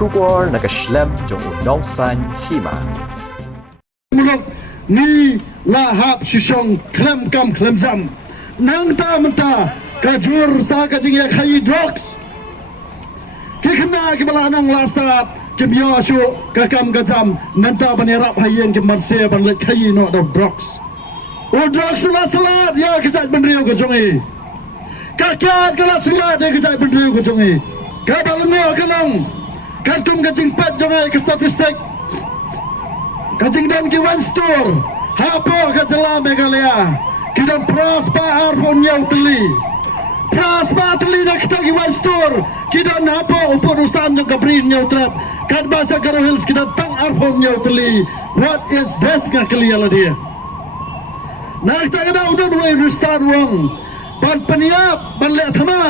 Shubor nakaslem jong unongsan hima. Mulok ni lahap sisong klem kam klem jam nang ta menta kajur sa kajing yak hai drugs kikna ki bala nang lastat kim yo shu kakam gajam menta banerap hayeng ki marse ban let khai no do drugs o drugs la salat ya kisat benriu ko jongi kakat kala salat ya kisat benriu ko jongi kabalengo kanang kantum kajing pat jongai ke statistik kajing dan ki one store hapo ka jala Meghalaya kidan prospa arpon nyau teli prospa teli nak kita ki one store kidan hapo upur usam yang kabrin nyau trap kad basa Karo Hills kidan tang arpon nyau teli. What is this nga kaliala dia nak kita kada udon way restart wrong ban peniap ban le thama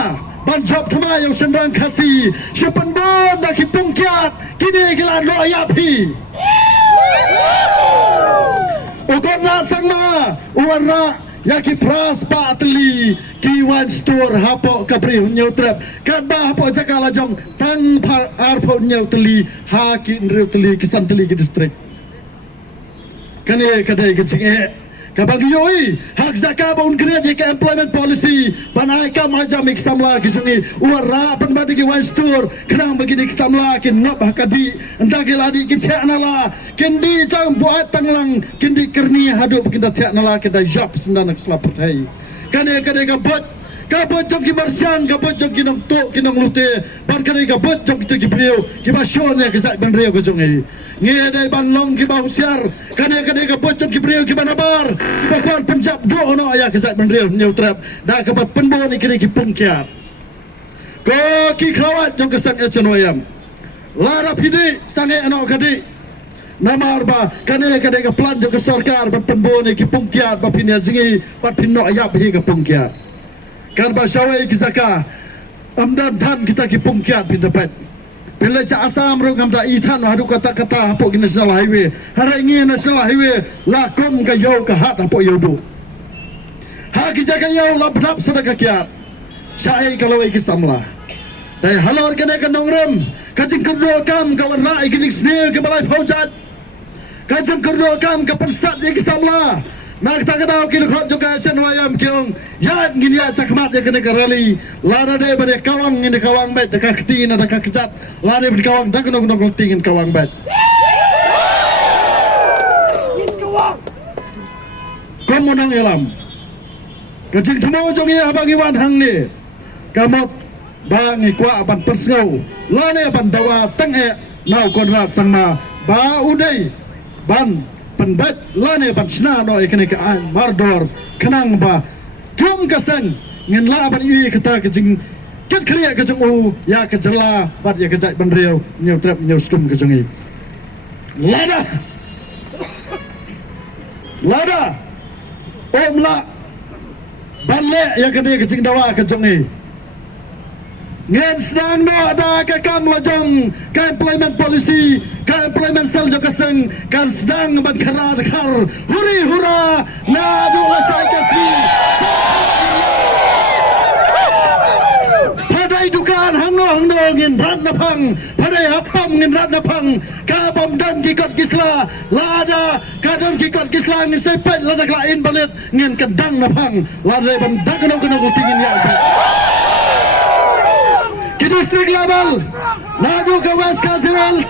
ban job thama yang sendang kasi siapan bon nak ipungkiat kini kilan lo ayapi Ukona sangma uwarna yaki pras pa atli ki one store hapo kapri nyau trap kad ba hapo jakala jong tang par arpo nyau tli ha ki nreu tli kisan tli ki district kane kadai kecing kabang yoi hak zaka baun grade ke employment policy panai kam aja mix samla ki jungi uwarna pan badi ki one store kenang begini samla ki ngap hakadi entah ke ladi ki teknala kendi tang buat tanglang kendi kerni hadu bekinda teknala keda job sendan selaput hai kane kabut jom ki marsiang kabut jom ki nang tok ki nang lute ban kane kabut jom ki priu ki ba shon ya ki zat ban riu ko jungi nge dai ban long ki ba husiar kane kabut jom ki priu ki banabar ki ba kon penjap do no ya ki zat ban riu nyau trap da ka ba penbo ni ki pungkiat ko ki khawat jom kesak echanoyam lara pidi sange ano kadi namar ba kane ka plan jom ke sarkar ba penbo ni ki pungkiat ba pinya jingi ba pinno ya bi ka pungkiat kan ba syawai ki zaka amdan than kita ki pungkiat pin dapat bila ca asam ro ngam da ithan hadu kata-kata hapo ki national highway harangi national highway la kom ka yau ka hat hapo yodo ha ki jaga yau la bnap sadaka kiat sai kalau ki samla dai halor kene ka nongram ka jing kerdo kam ka warna ki jing sne ke balai faujat ka jing kerdo kam ka persat ki samla nak tak ada kilo khot juga senwayam kiong ya ngin ya cakmat ya kene karali lara de bare kawang ngin kawang bet dekat ketin ada kecat lara de kawang dak nong nong tingin kawang bet kamu nang elam kajing thamo jong ya bagi wan hang ni kamot bangi kwa ban persngau lane ban dawa tang e nau konrat sangma ba udai ban penbat lane ban sna no ikene ka mardor kanang ba kum kasang ngin la ban yu kata kajing ket kriya ka jong u ya ka jala bat ya ka jai ban riu nyau trap nyau skum ka jongi lada omla balle ya ka de kajing dawa ka jongi ngen sedang no ada ka kam lajong ka employment policy ka employment sel jo kaseng kan sedang ban khara khar huri hura na do la sai kasi padai dukan hangno ngin rat na phang padai hapam ngin rat na phang ka bom dan ki kot kisla lada ka dan ki kot kisla ngin sai pet lada lain balet ngin kedang na phang lada ban dak no tingin ya district level nadu ke West Coast Hills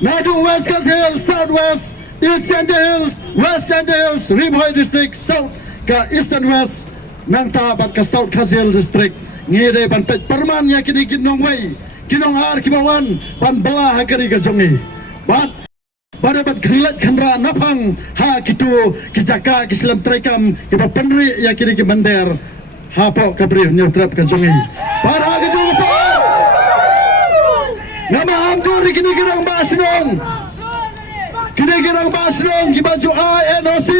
nadu West Coast Hills Southwest East Centre Hills West Centre Hills Riboy District South ke Eastern West nang tabat ke South Coast Hills District ngire ban pet perman ya kini kinong way kinong har kibawan ban belah kari ke jongi ban pada bat khelat khandra napang ha kitu kijaka kislam trekam kiba penri ya kini ki bander hapo kabri nyau trap ka jongi para ka jongi par nama amdur kini gerang basnong ki baju INOC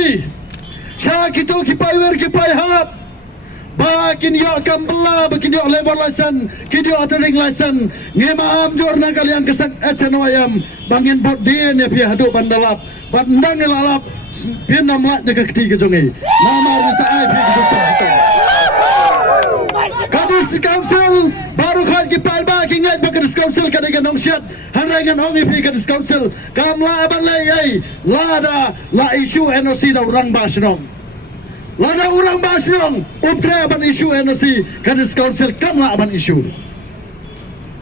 sya kitu ki paywer ki payhap bakin yo kambla bakin yo level license kidio trading license ngema amdur na kalian kesak achanwayam bangin bot din ya pi hadu bandalap bandang lalap pinam lat de keti ka jongi namar sa IP ki jok Kadis Council baru kali ki pai ba ki ngai ba kadis council kadai kan ong siat hanrai kan ong ipi kadis council kam la ban lai ai la da la issue NOC da urang ba snong la da urang ba snong uptre ban issue NOC kadis council kam la ban issue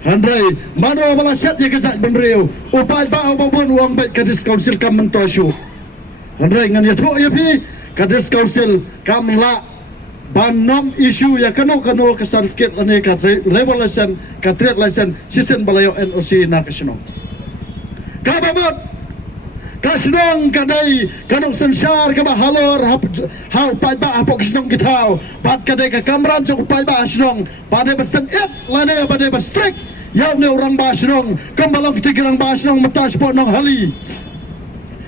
hanrai mano bala siat ye kajat ban reu upai ba au bon uang ba kadis council kam men to issue hanrai ngan ya tho ye pi kadis council kam la ban nom issue ya kanu ke certificate ane ka level lesson ka trade lesson sisen balayo NOC na kasino ka babot kasnong kadai kanong sensar ka ba halor how pa ba apok snong gitaw pat kadai ka kamram jok pa ba snong pade berseng et lane pade berstrike yaw ne orang ba snong kambalong tigrang ba snong matas po nong hali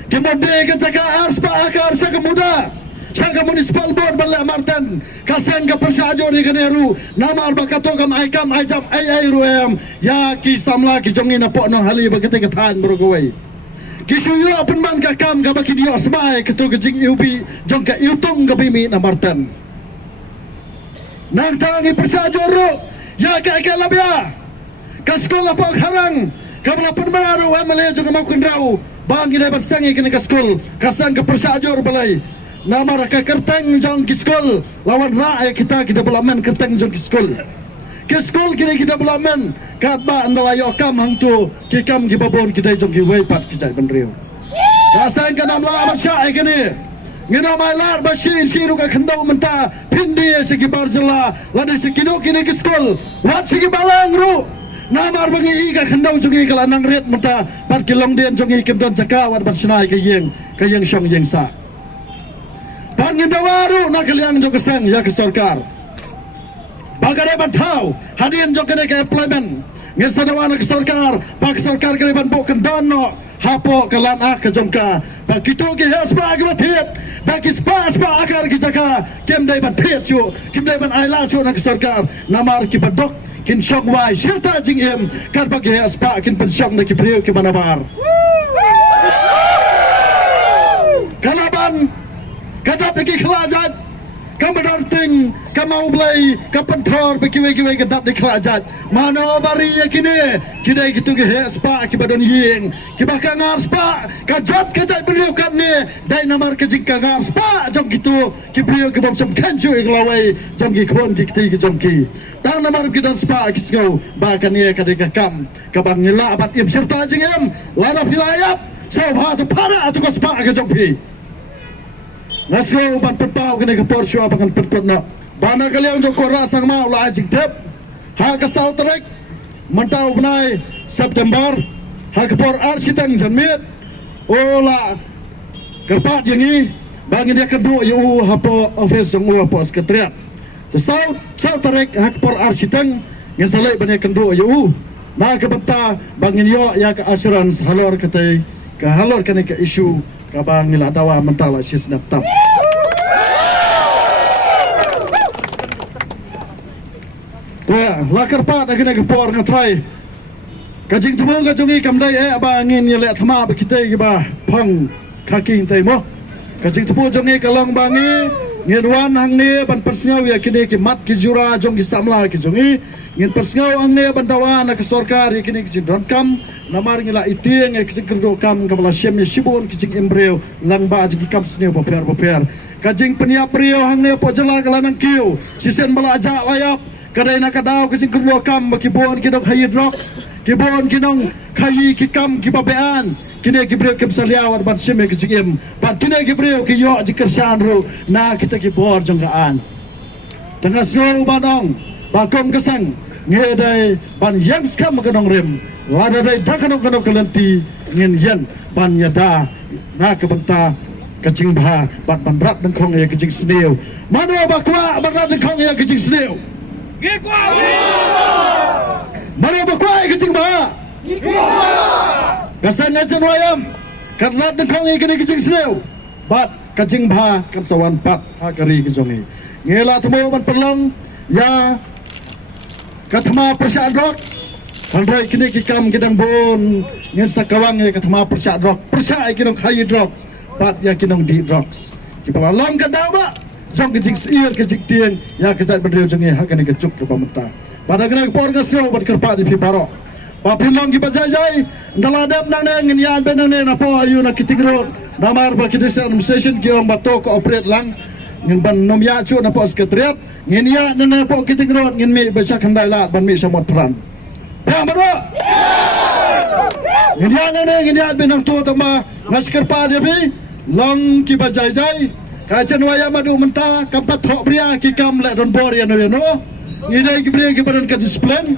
kemode ka jaga ars pa akar sa kemuda Saka municipal board bala Martin kasan ka persaajo ni kaneru nama arba kato kam ai jam ai ruem ya ki samla ki jongi na po no hali bagate katan brogoi ki suyo apun man ka kam ka baki dio smai kato ka jing upi jong ka utong ka bimi na Martin nang tangi persaajo ro ya ka labia ka sekolah pak harang ka bala pun baru amale jong ma kun rau bang ide bersangi kene ka skol kasan ka persaajo balai nama raka kerteng jong kiskol lawan rakyat kita development kerteng jong kiskol kita development kat ba andalayo kam hang tu ki kam ki babon kita jong ki wei pat ki jai ban riu kasan ka nam la amat syai kini ngena mai lar ba shin shiru ka khandau menta phindi se ki barjala lade se kino kini kiskol wat se ki balang ru namar bangi ka khandau jong ki kala nang ret menta pat ki long den jong ki don jaka wat ban snai ka yeng shong yeng sa Bangin dawaru nak liang jok keseng ya ke sarkar. Bagare batau hadian jok kene ke employment. Ngesadawana ke sarkar, pak sarkar kene ban boken dono hapo kalan ak ke jomka. Pak kitu ke haspa ke batit, pak ispa akar ke jaka. Kem dai ban pet chu, kem dai ban aila chu nak sarkar. Namar ki badok kin shong wai shirta jing em kar bagi haspa kin pen shong nak ki priu ke manabar. Kalaban kadap lagi kelajat kamarting kamau blai kapentor bekiwe kadap di kelajat mana bari yakini kidai gitu ke spa ki badon ying ki bakangar spa kajat beriu kan ni dai namar ke jingkangar spa jom gitu ki beriu ke bom sam kanju iglawai jom ki khon ki ti ki jom ki tang namar ki don spa ki sgo ba kan ni kadai ka kam kabang nyela abat im serta jingem lara filayap sau ha tu para atu ko spa ke jom pi Nasgo ban pepau kene ke Porsche apakan petkot na. Bana kaliang joko rasang mau la ajing tep. Ha ka sautrek mentau benai September. Ha ke por arsitang janmit. Ola kerpat yangi bangin dia kedua yu hapo office jong hapo sekretariat. Te sautrek ha ke por arsitang ngen salai bane kedua yu. Na ke benta bangin yo ya ke assurance halor kete ke halor kene ke isu kabang nila dawa mentala sis naptam ya lakar pat agina ke por ngatrai kajing tumu kajungi kamdai abangin yele thama bekite ba phang khaking taimo kajing tumu jongi kalong bangi ngenwan hangne ban persngau ya kini ki mat ki jura jong ki samla ki jongi ngin persngau angne ban dawa na ke sarkar ya kini ki don kam namar ngila iting ya ki kerdo kam kabala syem shibon ki embreo lang ba ji kam sne boper kajing peniap rio hangne po jela kalanang kiu sisen bala aja layap kadai nak kadau ki kerdo kam ki bon ki dok hydrox ki bon ki nong khayi ki kam ki babean kini kibreu ke saliawar ban seme ke jigem pan kini kibreu ke yo jikersan ru na kita ki bor jongkaan tengah snow banong bakom kesang ngedai ban yang skam ke dong rem lada dai takanok kelenti ngin yen ban yada na ke benta kecing bah ban rat dan kong ya kecing sneu mano bakwa ban rat dan kong ya kecing sneu gikwa mano bakwa kecing bah Kasan ngajan wayam kan rat dan kong ikini kecing sneu bat kecing bah kan sawan pat akari kejongi ngela temu ban perlong ya katma persat rock Handrai kini kikam kidang bon ngin sakawang ya katma persat rock persat kinong high drugs bat ya kinong deep drugs kipala long ka daw ba jong kecing seir kecing tiang ya kejat berdeu jongi hakani kecuk ke pamenta pada kena organisasi buat kerpa di Piparo. Papilong ki bajai daladap nang ne ngin yan ben ne na po ayu na kitigrot namar ba kidisar session ki om bato ko operate lang ngin ban nom ya chu na po sekretariat ngin ya na po kitigrot ngin mi baca khandai lat ban mi samot pran. Ya maro. Ngin ya ngin ya ben nang tu tama ngasker pa dia bi long ki bajai jai ka chen waya madu menta kampat thok bria ki kam le don bor ya no ngin dai ki bria ki badan ka discipline.